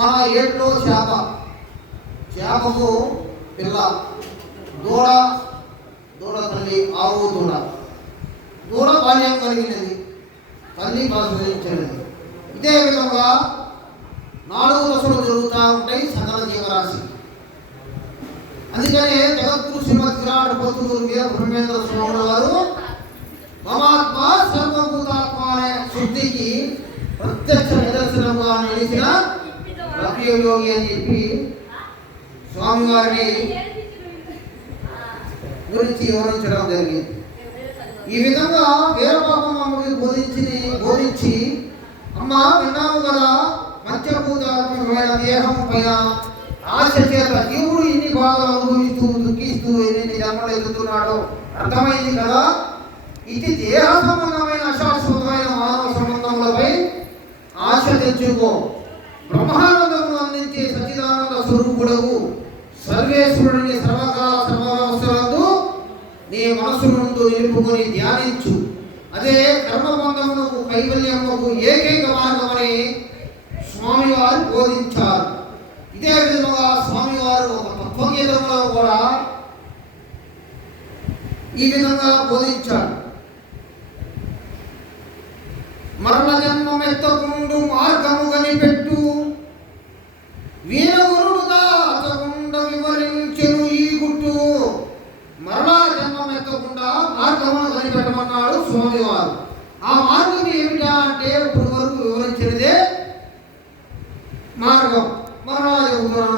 మన ఏట్లో చేపకు పిల్ల, దూడ తల్లి, ఆవు దూడ బాల్యం కలిగినది, తల్లి ప్రసవించినది. ఇదే విధంగా 4 దశలు జరుగుతూ ఉంటాయి సకల జీవరాశి. అందుకనే జగద్గురు శ్రీమద్ విరాట్ పోతులూరి వీర బ్రహ్మేంద్ర స్వామి వారు మమాత్మ సర్వభూతాత్మ అనే శుద్ధికి ప్రత్యక్ష నిదర్శనంగా నిలిచిన రవ్యయోగి అని చెప్పి స్వామివారిని గురించి వివరించడం జరిగింది. ఈ విధంగా వీరపాపమ్మకి బోధించి అమ్మ విన్నాము కదా, పంచభూతాత్మకమైన దేహం పైన ఆశ చేత జీవుడు ఇన్ని బాధలు అనుభవిస్తూ దుఃఖిస్తూ ఎన్ని జన్మలు ఎదుగుతున్నాడో అర్థమైంది కదా. ఇది దేహ సంబంధమైన అశాశ్వతమైన మానవ సంబంధములపై ఆశ తెచ్చుకో. బ్రహ్మానందమును అందించే సచ్చిదానంద స్వరూపుడవు సర్వేశ్వరుడిని సర్వకాల సర్వవస్థలందు నీ మనస్సు నుండి నిలుపుకొని ధ్యానించు. అదే కర్మబంధమునకు కైవల్యమునకు ఏకైక మార్గమని స్వామివారు బోధించారు. ఇదే విధంగా స్వామివారు ఒక తత్వగీతంలో కూడా ఈ విధంగా బోధించారు. మరణ జన్మమెత్తకుండు మార్గము కనిపెట్టు, వీరగురుడు దాచకుండ వివరించెను ఈ గుట్టు. మరణ జన్మమెత్తకుండా మార్గమును కనిపెట్టమన్నాడు స్వామివారు. ఆ మార్గం ఏమిటా అంటే ఇప్పుడు వరకు వివరించినదే మార్గం.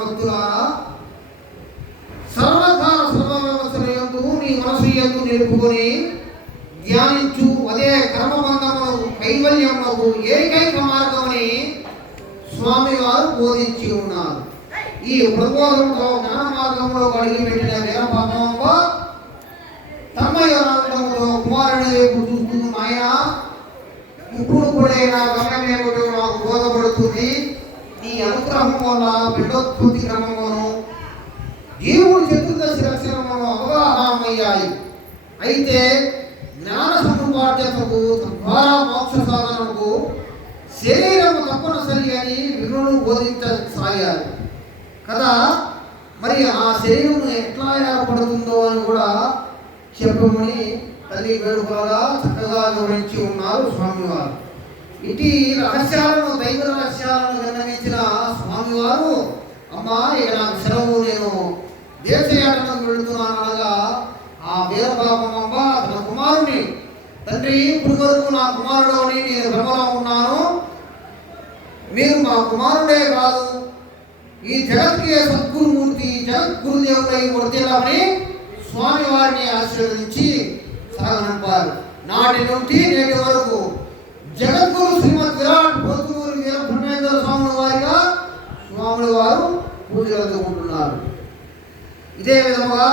భక్తులారా, సర్వకాల సర్వవ్యవస్థలందు నీ మనసు యందు నిలుపుకొని ధ్యానించు. అదే కర్మబంధములకు కైవల్యములకు ఏకైక మార్గమని స్వామివారు బోధించి ఉన్నారు. ఈ ప్రబోధంతో జ్ఞాన మార్గంలో అడిగి పెట్టిన వీరపాపమ్మ తన్మయరాగడంతో కుమారుని వైపు చూస్తూ, నాయన ఇప్పుడు కూడా నా గమ్యమేమిటో నాకు బోధపడుతుంది. నీ అనుగ్రహం వల్ల బిడ్డోత్పత్తి క్రమమును జీవుడు చతుర్దశి లక్షణమును అవగాహనమయ్యాయి. అయితే జ్ఞాన సముపార్జనకు తద్వారా మోక్ష సాధనకు శరీరము తప్పనిసరి అని వినులు బోధించసాగారు కదా. మరి ఆ శరీరం ఎట్లా ఏర్పడుతుందో అని కూడా చెప్పమని తల్లి వేడుకలుగా చక్కగా వివరించి ఉన్నారు స్వామివారు. ఇటు రహస్యాలను, దైవ రహస్యాలను గమనించిన స్వామివారు, అమ్మా ఇక నాకు సెలవు, నేను దేశయాత్రకు వెళుతున్నాను అనగా ఆ వీరపాపమ్మ తన కుమారుని, తండ్రి ఇప్పుడు వరకు నా కుమారుడు అని నేను భ్రమలో ఉన్నాను, మీరు మా కుమారుడే కాదు ఈ జగత్కే సద్గురుమూర్తి జగద్గురుదేవుడై వర్తిల్లామని స్వామివారిని ఆశీర్వదించి సాగనంపారు. నాటి నుండి నేటి వరకు జగద్గురు శ్రీమద్ విరాట్ పోతులూరి వీర బ్రహ్మేంద్ర స్వాముల వారిగా స్వాముల వారు పూజలు అందుకుంటున్నారు. ఇదే విధముగా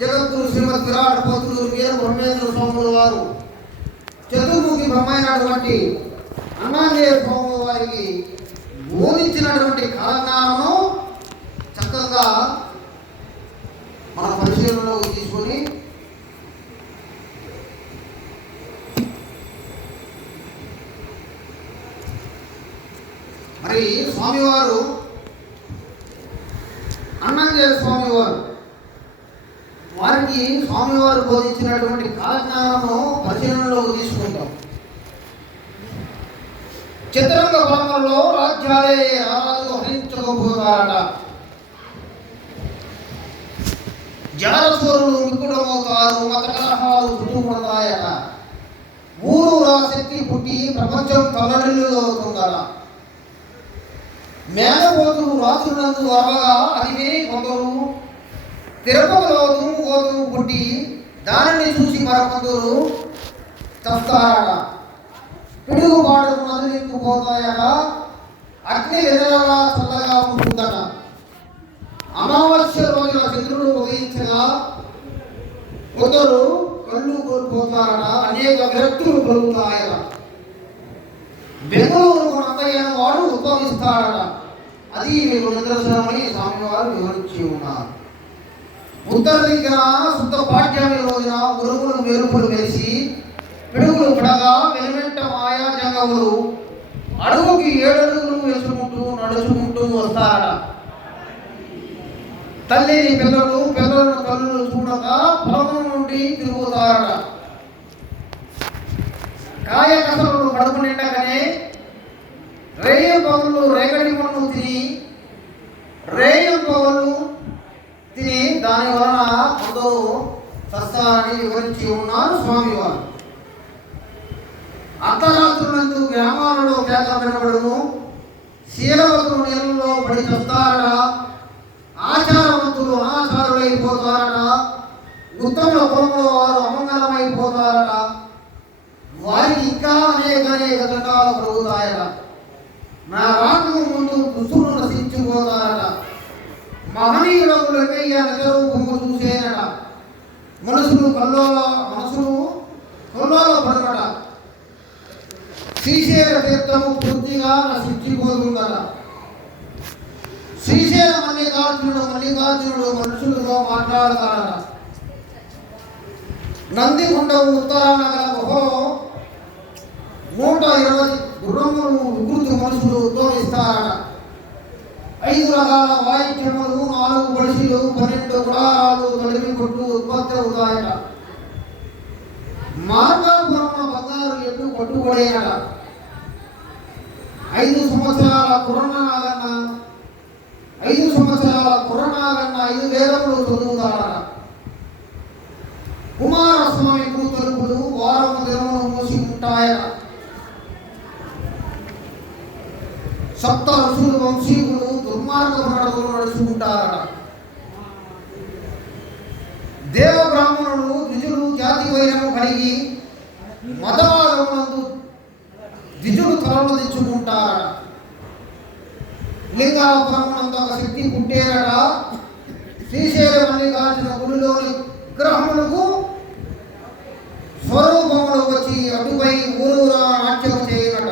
జగద్గురు శ్రీమద్ విరాట్ పోతులూరి వీర బ్రహ్మేంద్ర స్వాముల వారు చతుర్ముఖి బ్రహ్మైనటువంటి అన్నాంజనేయ స్వాముల వారికి బోధించినటువంటి కాలజ్ఞానము చక్కగా మన పరిశీలనలోకి తీసుకొని మరి స్వామివారు అన్నాంజనేయ స్వామివారు వారికి స్వామివారు బోధించినటువంటి కాలజ్ఞానము పరిశీలనలోకి తీసుకుంటాం. చతురంగ బలములలో రాజ్యాలే రాజులు హరించకపోతారట, జారసూరులు మిక్కుడమవుతారు, మత కలహాలు చుట్టుపడతాయట, ఊరు శక్తి పుట్టి ప్రపంచం కల్లడిల్లుతుందట, మేనపోతులు రాత్రులందు అరవగా అది విని కొందరు, తిరుపతిలో దుమ్ముకోతులు పుట్టి దానిని చూసి మరొందరు చస్తారట, పిడుగుపాడుకు నదులెక్కుపోతాయట, అగ్ని ఎదురగా చల్లగా ఉంటుందట, అమావాస్య రోజున చంద్రుడు ఉదయించగా కొందరు కళ్ళు కోల్పోతారట, అనేక విరక్తులు కలుగుతాయట, బెంగళూరుకు నందయ్య వాడు ఉద్భవిస్తాడట. అది మీకు నిదర్శనమని స్వామివారు వివరించి ఉన్నారు. ఉత్తర దిక్కున శుద్ధ పాఠ్యామి రోజున ఉరుములు మెరుపులు వేసి పిడుగులు పడగా వెనువెంట మాయా జంగములు అడుగుకి 7 అడుగులు వేసుకుంటూ నడుచుకుంటూ వస్తారట. తల్లిని పిల్లలు, పిల్లలను తల్లులు చూడక పొలం నుండి తిరుగుతారట. కాయ కసలు కడుపు నిండగానే రేయం పగులు రేగడి మన్ను తిని దాని వలన కొందరు సస్తారని వివరించి ఉన్నారు స్వామివారు. అర్ధరాత్రులందు గ్రామాలలో కేక వినబడును. శీలవతులు నీళ్ళలో పడి చస్తారట. ఆచారవంతులు అనాచారులైపోతారట. ఉత్తముల కులంలో వారు అమంగళమైపోతారట. వారికి ఇంకా అనేక దండాలు కలుగుతాయట. నా రాకకు ముందు దుస్తులు నశించిపోతారట. మహనీయులకు లెక్కయ్య నిజరు బొమ్మ చూసేనట. మనసులు కల్లోల పడనట. శ్రీశైల తీర్థము పూర్తిగా నశించిపోతుందట. శ్రీశైల మల్లికార్జునుడు మనుషులతో మాట్లాడతాడట. నందికొండవు ఉత్తరాన గల గుహలో 120 గుర్రములు వికృతి మనుషులు ఉద్భవిస్తారట. 5 రకాల వాయిద్యములు, 4 బడిసీలు, 12 గుడారాలు తొలిమి కొట్టు ఉత్పత్తి అవుతాయట. మార్గాపురమున బంగారు ఎడ్లు పట్టుబడేనట. 5 సంవత్సరాల కుర్రనాగన్న 5 వేదములు చదువుతాడట. కుమారస్వామి తలుపులు వారము దినములు మూసి ఉంటాయట. 7 ఋషులు వంశీకులు దుర్మార్గ నడకలు నడుచుకుంటారట. దేవ బ్రాహ్మణులు ద్విజులు జాతి వైరము కలిగి మతవాదములందు ద్విజులు తలలు తెచ్చుకుంటారట. లింగాపురమునందు ఒక శక్తి పుట్టేరట. శ్రీశైల మల్లికార్జున గుడిలోని విగ్రహములకు స్వరూపములు వచ్చి అటుపై ఊరూరా నాట్యము చేయనట.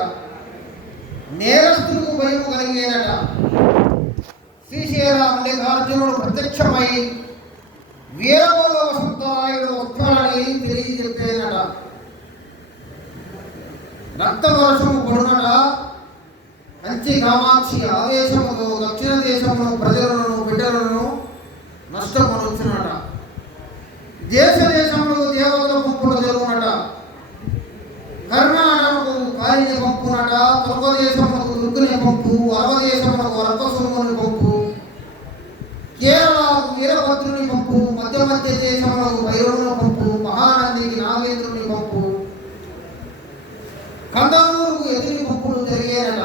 నేరస్తులకు భయము కలిగేనట. శ్రీశైల మల్లికార్జునుడు ప్రత్యక్షమై వీరబోధ వసంతరాయుడు వస్తాడని తెలియజెప్పేనట. రక్తవర్షము పడునట. కంచి కామాక్షి ఆవేశముతో దక్షిణ దేశమును ప్రజలను బిడ్డలను నష్టపరుచునట. దేశములకు దేవతల పంపుడు జరుగునట. కర్ణాటకకు కాలిని పంపునట. తుర్గదేశములకు దుర్గుని పంపు, అరవదేశములకు రక్తసుముని పంపు, కేరళకు వీరభద్రుని పంపు, మధ్య దేశములకు భైరవుని పంపు, మహానందికి నాగేంద్రుని పంపు, కందమూరుకు ఎదురి పంపులు జరిగేనట.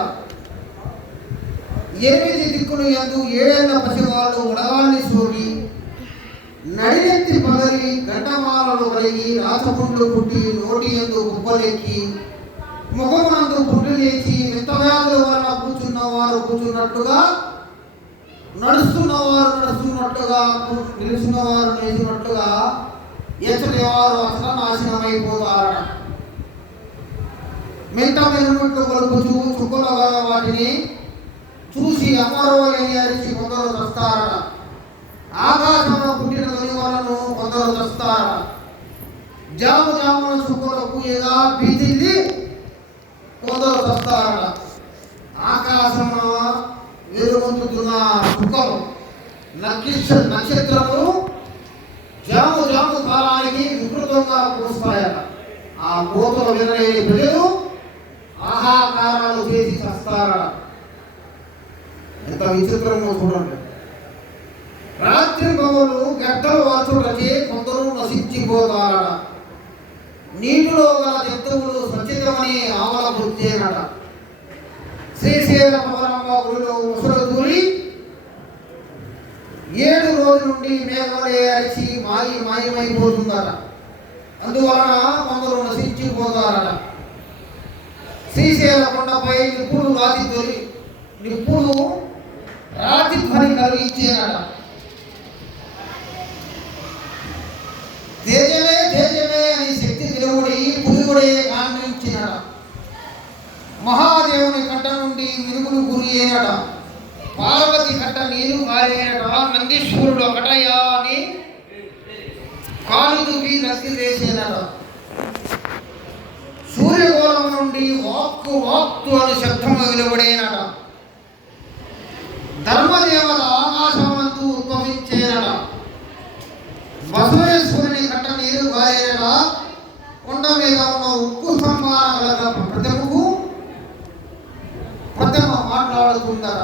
8 దిక్కులు యందు 7 ఏళ్ల పసివాళ్ళు ఉడగాల్ని సోకి నడినెత్తి పగలి గంటమాలలు కలిగి రాచపుండ్లు పుట్టి నోటి యందు గుబ్బలెక్కి ముఖమునందు పుండ్లు లేచి విత్తవ్యాధుల వలన కూర్చున్నవారు కూర్చున్నట్టుగా, నడుస్తున్నవారు నడుస్తున్నట్టుగా, నిలుచున్నవారు నిలిచినట్టుగా ఎచ్చటి వారు అసలు నాశనమైపోతారట. మింట మెరునట్లు కొలుపుచూ చుక్కలుగా వాటిని చూసి అమరోలని అరిచి కొందరు చస్తారట. ఆకాశంలో పుట్టిన తొలివలను కొందరు చస్తారట. జామున చుక్కలు పూయగా బీదిల్లి కొందరు చస్తారట. ఆకాశంలో వెలుగొందుతున్న చుక్కలు నక్షత్రములు జాము కాలానికి వికృతంగా పూస్తాయట. ఆ కోతలు వినలేని ప్రజలు ఆహాకారాలు చేసి చస్తారట. ఎంత విచిత్రంగా చూడండి. రాత్రి పగలు గడ్డలు వాచుటచే కొందరు నశించిపోతారట. నీటిలో గల జంతువులు స్వచ్ఛతమని ఆవల బుద్ధేనట. శ్రీశైల పవనమ్మ గుడిలో ముసలు దూరి 7 రోజుల నుండి మేఘాలే అరిచి మాయమైపోతుందట. అందువలన కొందరు నశించిపోతారట. శ్రీశైల కొండపై నిప్పులు రాతి ధ్వని కలిగించేనట. తేజమే అని శక్తి దేవుడి పురుగుడే కాండించినట. మహాదేవుని కట్ట నుండి మిరుగులు గురియనట. పార్వతి కట్ట నీరు కారేనట. నందీశ్వరుడు ఒకటయ్యా అని కాలు దువ్వి రక్తి వేసేనట. సూర్యగోళం నుండి వాక్కు అని శబ్దము వెలువడేనట. ప్రతిమకు ప్రతిమ మాట్లాడుతుందట.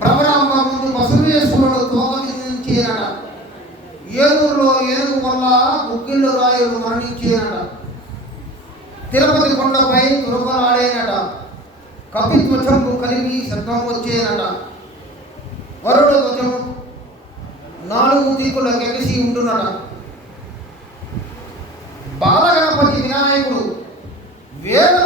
భ్రమరాంబ ముందు బసవేశ్వరుడు తోక విధించేనట. ఏలూరులో ఏనుగు వల్ల ముగ్గిళ్ళు రాయుడు మరణించేనట. తిరుపతి కొండపై తురుపలాడేనట. కపిధ్వజము కలిపి శబ్దం వచ్చేనట. వరుడు ధ్వజము 4 దిక్కుల ఎగసి ఉంటున్నట. బాలగణపతి వినాయకుడు వేల